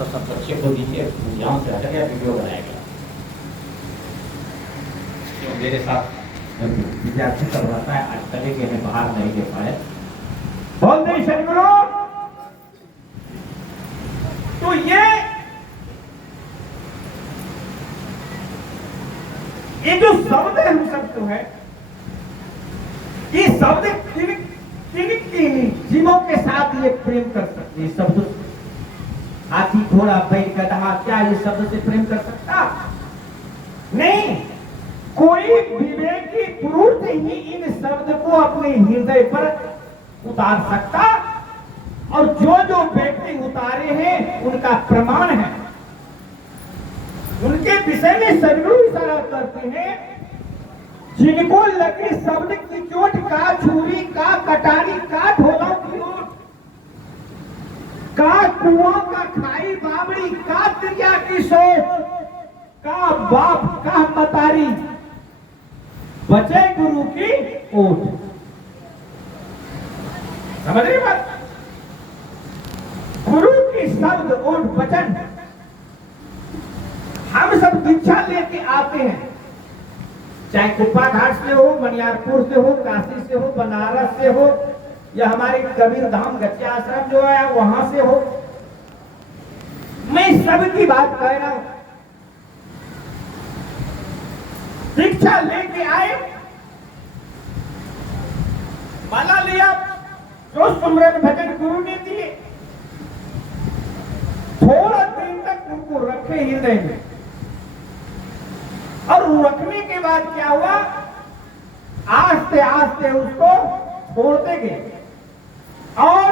थोड़ा सा प्रक्षेप हो दीजिए, ध्यान से हट गया, वीडियो बनाया गया। तो मेरे साथ विद्यार्थी सब रहता है, आज चले गए हैं, बाहर नहीं दे पाए। बोल दे सदगुरु। तो ये जो शब्द है, हम शब्द है, ये शब्द किन जीवों के साथ ये प्रेम कर सकते हैं? शब्द हाथी घोड़ा बैल गधा, क्या ये शब्द से प्रेम कर सकता? नहीं। कोई विवेकी पुरुष ही इन शब्द को अपने हृदय पर उतार सकता, और जो व्यक्ति उतारे हैं उनका प्रमाण है। उनके विषय में सदगुरु इशारा करते हैं, जिनको लगे शब्द की चोट, का छुरी, का कटारी, का ढोलों की नोट, का कुआं, का खाई बावड़ी, का त्रिया की सोच, का बाप, का मतारी, बचे गुरु की ओट। समझ रहे बात? गुरु की शब्द ओट वचन हम सब दीक्षा लेके आते हैं, चाहे कुप्पा घाट से हो, मनियारपुर से हो, काशी से हो, बनारस से हो, या हमारे कबीर धाम गच्चा आश्रम जो है वहां से हो। मैं सबकी बात कह रहा हूं। दीक्षा लेके आए, माला लिया, जो सुमरन भजन गुरु ने दिए, थोड़ा दिन तक उनको रखे हृदय में, और रखने के बाद क्या हुआ, आस्ते आस्ते उसको छोड़ते गए, और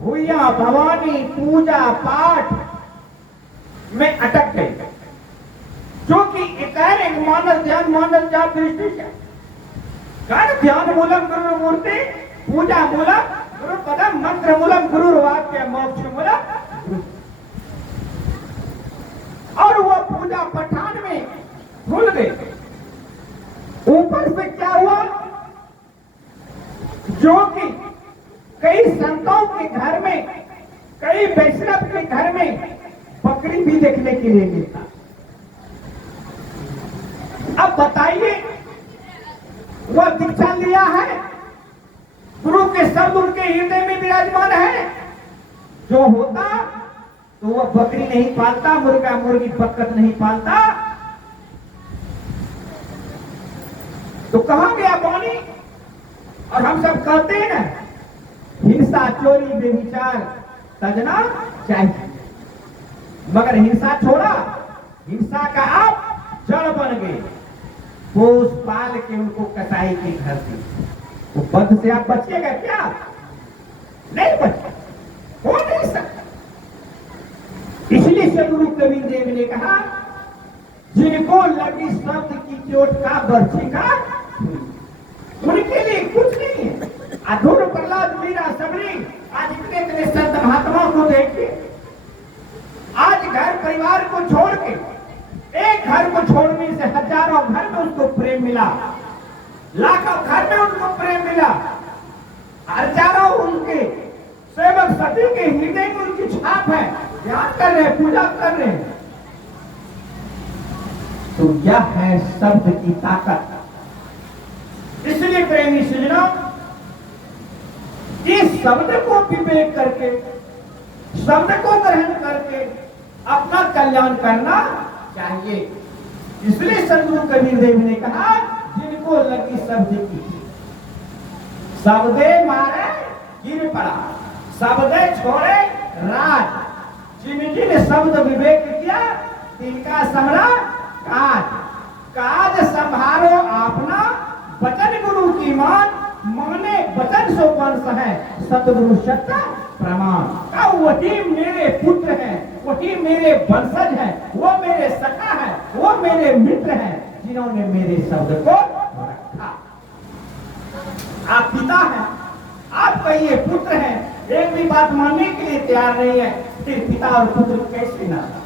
भूया भवानी पूजा पाठ में अटक गए, जो कि एक मानस ध्यान दृष्टि से कर ध्यान मूलम गुरु मूर्ति, पूजा मूलम गुरु पदम, मंत्र मूलम गुरु वाक्य, मोक्ष मूलम। और वो पूजा पठान में भूल गए। ऊपर से क्या हुआ, जो कि कई संतों के घर में, कई वैष्णव के घर में बकरी भी देखने के लिए मिलता। अब बताइए, वह दीक्षा लिया है, गुरु के शब्द उनके हृदय में विराजमान है, जो होता तो वह बकरी नहीं पालता, मुर्गा मुर्गी बकत नहीं पालता, तो कहां गया पानी? और हम सब कहते हैं ना, हिंसा चोरी बेविचार तजना चाहिए, मगर हिंसा छोड़ा, हिंसा का आप जड़ बन गए, पोस पाल के उनको कसाई के घर से, तो बद से आप बचिएगा क्या? नहीं बचे, हो नहीं सकता। इसलिए सदगुरु कबीर देव ने कहा, जिनको लगी शब्द की चोट का बरछी का, उनके लिए कुछ नहीं है। अधूर प्रहलाद मीरा सबरी, आज इतने संत महात्माओं को देखिए, आज घर परिवार को छोड़ के, एक घर को छोड़ने से हजारों घर में उसको प्रेम मिला, लाखों घर में उनको प्रेम मिला, हजारों उनके सेवक सती के हृदय में उनकी छाप है, ध्यान कर रहे, पूजा कर रहे। तो यह है शब्द की ताकत। इसलिए प्रेमी सज्जनों, इस शब्द को विवेक करके, शब्द को ग्रहण करके अपना कल्याण करना चाहिए। इसलिए सदगुरु कबीर देव ने कहा, जिनको लगी शब्द की, शब्दे मारे गिर पड़ा, शब्दे छोड़े राज, जिन जिन शब्द विवेक किया, तिनका समरा काज, काज संभारो अपना, वचन गुरु की मान, माने वचन सो वंश है, सतगुरु सत्य प्रमाण। का वही मेरे पुत्र है, वही मेरे वंशज है, वो मेरे सखा है, वो मेरे मित्र है, जिन्होंने मेरे शब्द को रखा। आप पिता हैं, आप कहिए पुत्र हैं, एक भी बात मानने के लिए तैयार नहीं है, फिर पिता और पुत्र कैसे नाता,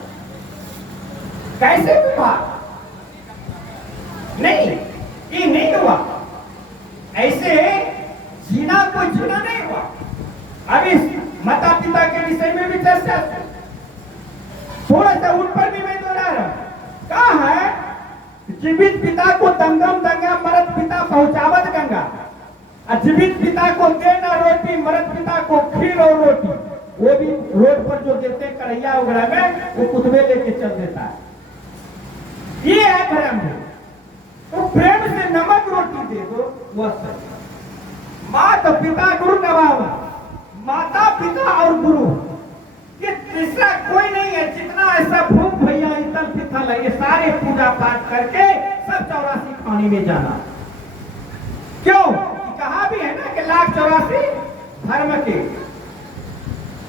कैसे विवाह? नहीं, ये नहीं हुआ। ऐसे जीना कोई जीना नहीं हुआ। अभी माता पिता के विषय में भी चर्चा, थोड़ा सा उन पर भी मैं दोहरा रहा हूं। कहा है जीवित पिता को दंगम दंगा मरत पिता पहुंचावत गंगा। जीवित पिता को देना रोटी, मरत पिता को खीर और रोटी। वो भी रोड पर जो गिरते कढ़ैया वगैरह में वो कुतबे लेके चल देता है। ये है प्रेम। तो प्रेम से नमक रोटी दे दो वह सही। माता पिता गुरु नवावा, माता पिता और गुरु ये तीसरा कोई नहीं है। जितना ऐसा भूख भैया इतल पिथल है, ये सारे पूजा पाठ करके सब 84 पानी में जाना। क्यों? कहा भी है ना कि लाख 84 धर्म के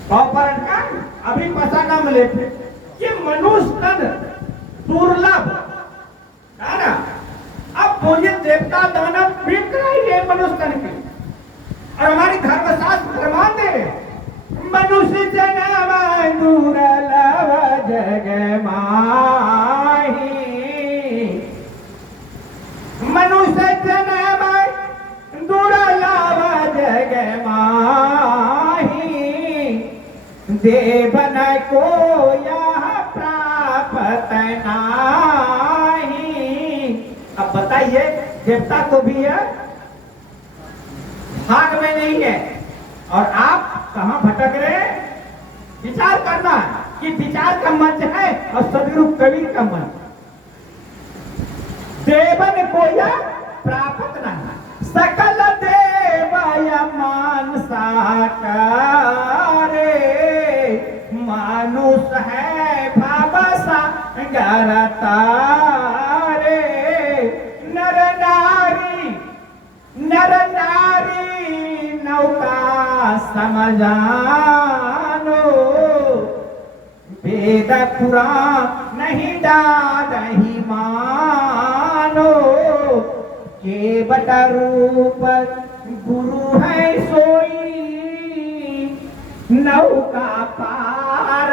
पौपरण का अभी पता न मिले कि मनुष्य तन दुर्लभ है ना। अब बोलिए देवता दानव बिक रही है मनुष्य तन की, और हमारी धर्मशास्त्र प्रमाण दे रहे मनुष्य जन्म दुर्लभ जग माही। मनुष्य जन्म दुर्लभ जग माही, देवन को यह प्राप्त नाही। अब बताइए देवता को भी है भाग में नहीं है, और आप कहां भटक रहे? विचार करना कि विचार का मंच है और सदगुरु कबीर का मंच। देवन को यह प्राप्त नहीं, सकल देवय मानसा करे। मानुष है भावसा गरता रे। नर नारी नौका समझानो, वेद पुराण नहीं डादही मानो। केवट रूप गुरु है सोई, नौका पार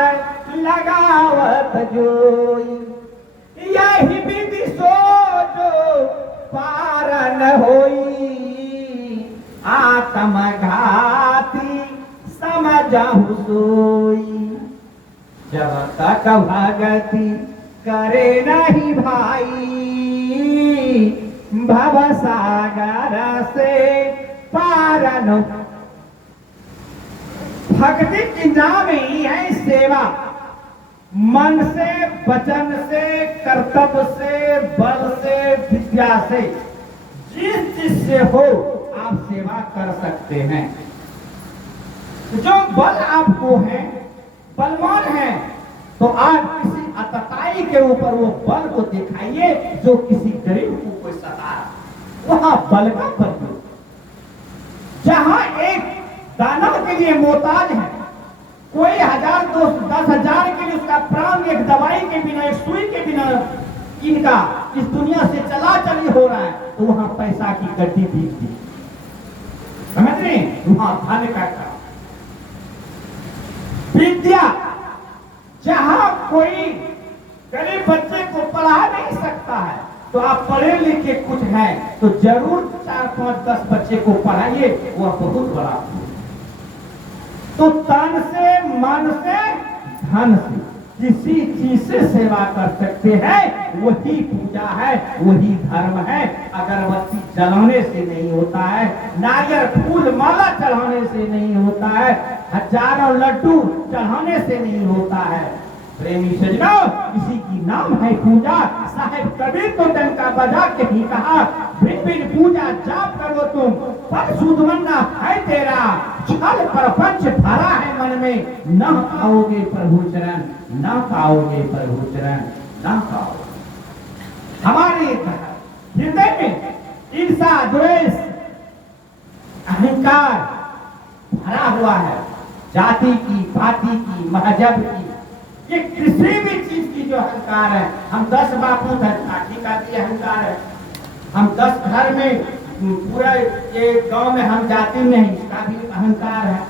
लगावत जोई। यही विधि सोचो पार न होई, आत्मघाती समझहु सोई। जब तक भगति करे नहीं भाई, भव सागर से पार न। भक्ति की नाम ही है सेवा। मन से, वचन से, कर्तव्य से, बल से, विद्या से, जिस चीज से हो आप सेवा कर सकते हैं। जो बल आपको है, बलवान है, तो आप किसी अतताई के ऊपर वो बल को दिखाइए जो किसी गरीब को कोई सता, वहां बल का प्रयोग। जहां एक दानव के लिए मोहताज है, कोई 1000 10,000 के लिए उसका प्राण एक दवाई के बिना, एक सुई के बिना इनका इस दुनिया से चला चली हो रहा है, तो वहां पैसा की गड्डी बीतती, समझ रहे? वहां धन का काम। विद्या, जहां कोई गरीब बच्चे को पढ़ा नहीं सकता है, तो आप पढ़े लिखे कुछ है तो जरूर 4, 5, 10 बच्चे को पढ़ाइए, वह बहुत बड़ा। तो तन से, मन से, धन से किसी चीज से सेवा कर सकते हैं, वही पूजा है, वही धर्म है। अगरबत्ती जलाने से नहीं होता है, नारियल फूल माला चढ़ाने से नहीं होता है, हजारों लड्डू चढ़ाने से नहीं होता है। प्रेमी सजनों, इसी की नाम है पूजा। साहेब कबीर तो डंका बजा के ही कहा, भिन्न भिन्न पूजा जाप करो तुम, पर सुधमन्ना है तेरा, छल प्रपंच भरा है मन में, न पाओगे प्रभु चरण, न पाओगे प्रभु चरण, न पाओगे। हमारे हृदय में ईर्षा, द्वेष, अहंकार भरा हुआ है, जाति की, पाति की, महजब की, ये किसी भी चीज की जो अहंकार है। हम 10 बापू काठी का भी अहंकार है, हम 10 घर में, पूरा ये गांव में हम जाति नहीं, इसका भी अहंकार है।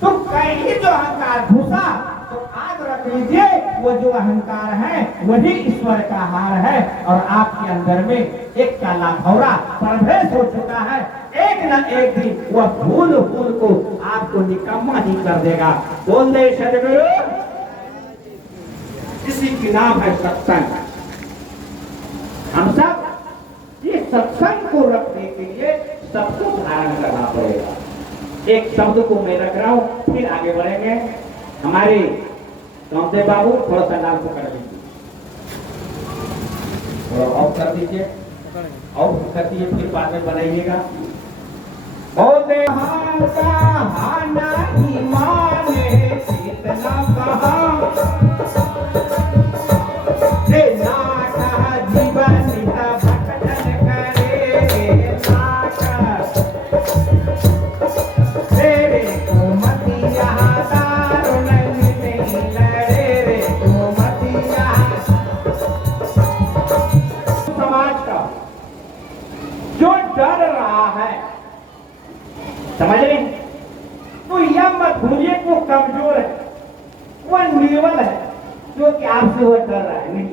तो कहीं जो अहंकार घुसा तो आग रख लीजिए, वो जो अहंकार है वही ईश्वर का हार है, और आपके अंदर में एक का लाखौरा प्रवेश हो चुका है। एक न एक दिन वह भूल भूल को आपको निकम्मा ही कर देगा। बोल दे सदगुरु। इसी की नाम है सत्संग। हम सब इस सत्संग को रखने के लिए सबको धारण करना पड़ेगा। एक शब्द को मैं रख रहा हूं, फिर आगे बढ़ेंगे। हमारे कामदेव बाबू थोड़ा सा नाम को कर लीजिए, थोड़ा ऑफ कर दीजिए, ऑफ कर दीजिए, फिर बाद में बनाइएगा। बोलते जो डर रहा है, समझ रहे, तो यह मत भूलिए कि वो कमजोर है, वह निर्बल है, जो कि आपसे वह डर रहा है। नहीं,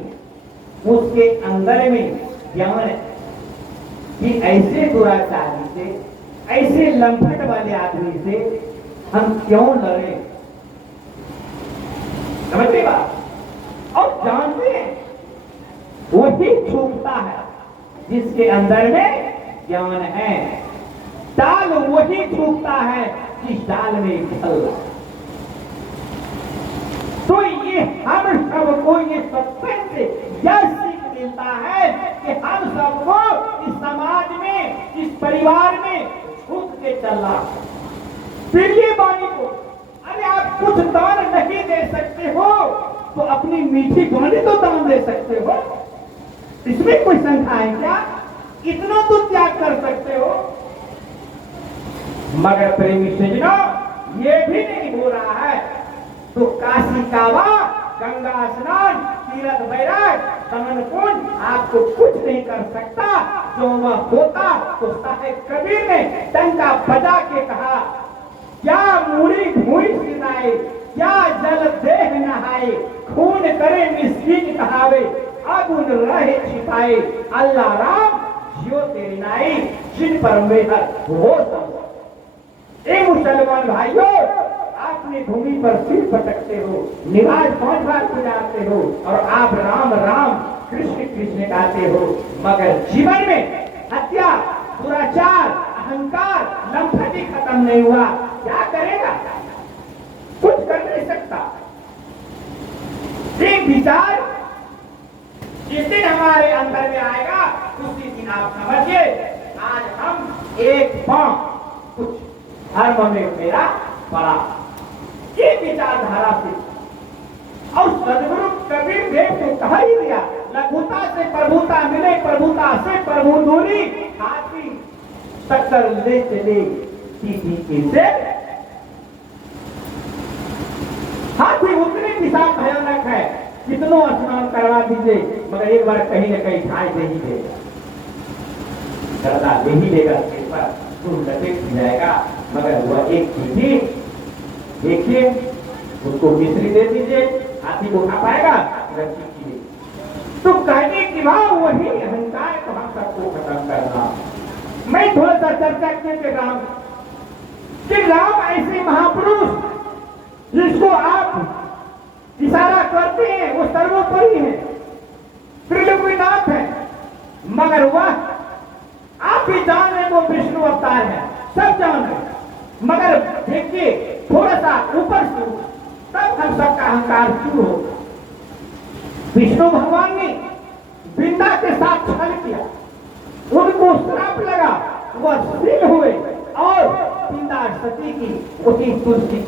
उसके अंदर में ज्ञान है कि ऐसे दुराचारी से, ऐसे लंपट वाले आदमी से हम क्यों लड़े। समझते बात? और जानते हैं वही छूटता है जिसके अंदर में ज्ञान है। डाल वही छूटता है जिस डाल में फल। तो ये हम सबको ये सत्संग से यह सीख मिलता है कि हम सबको इस समाज में, इस परिवार में छूट के चलना। फिर ये बाणी को, अरे आप कुछ दान नहीं दे सकते हो तो अपनी मीठी बाणी तो दान दे सकते हो, इसमें कोई शंका है क्या? इतना तो त्याग कर सकते हो। मगर प्रेमी सज्जनों, ये भी नहीं हो रहा है तो काशी काबा, गंगा स्नान, तीर्थ बैराग, समन कुंड आपको कुछ नहीं कर सकता। जो वह होता तो साहेब कबीर ने डंका बजा के कहा, क्या मूड़ी भूई सिनाए, क्या जल देह नहाए, खून करे मिस्कीन कहावे, अगुन रहे छिपाए, अल्लाह राम जियो तेरी नाई, जिन पर मेहर हो सब। ए मुसलमान भाइयों, आपने भूमि पर सिर पटकते हो, निवाज 5 बार गुजारते हो और आप राम राम कृष्ण कृष्ण गाते हो, मगर जीवन में हत्या, दुराचार, अहंकार, लंपटी खत्म नहीं हुआ। क्या करेगा? कुछ कर नहीं सकता। एक विचार जिस दिन हमारे अंदर में आएगा उसी दिन आप समझिए, आज हम एक पांव कुछ धर्म में मेरा पड़ा, ये विचारधारा से। और सदगुरु कबीर देव को कहा ही दिया, लघुता से प्रभुता मिले, प्रभुता से प्रभु दूरी, हाथी टक्कर ले चले सीधी से। हाथी उतनी विशाल भयानक है, कितनों स्नान करवा दीजिए मगर एक बार कहीं न कहीं खाई दे ही देगा, करता दे ही देगा, सिर पर तुम लपेट जाएगा। मगर वह एक चीटी देखिए, उसको मिश्री दे दीजिए, हाथी को खा पाएगा? तो कहने की बात वही अहंकार को हम सबको खत्म करना। मैं थोड़ा सा चर्चा किए राम कि राम ऐसे महापुरुष जिसको आप इशारा करते हैं वो सर्वोपरि है, त्रिलोकीनाथ है, मगर वह आप भी जान रहे वो विष्णु अवतार है, सब जान रहे। मगर देखिए थोड़ा सा ऊपर से तब हम सबका अहंकार शुरू हो। विष्णु भगवान ने वृंदा के साथ छल किया, उनको श्राप लगा, वह सिल हुए और वृंदा सती की उसी तुलसी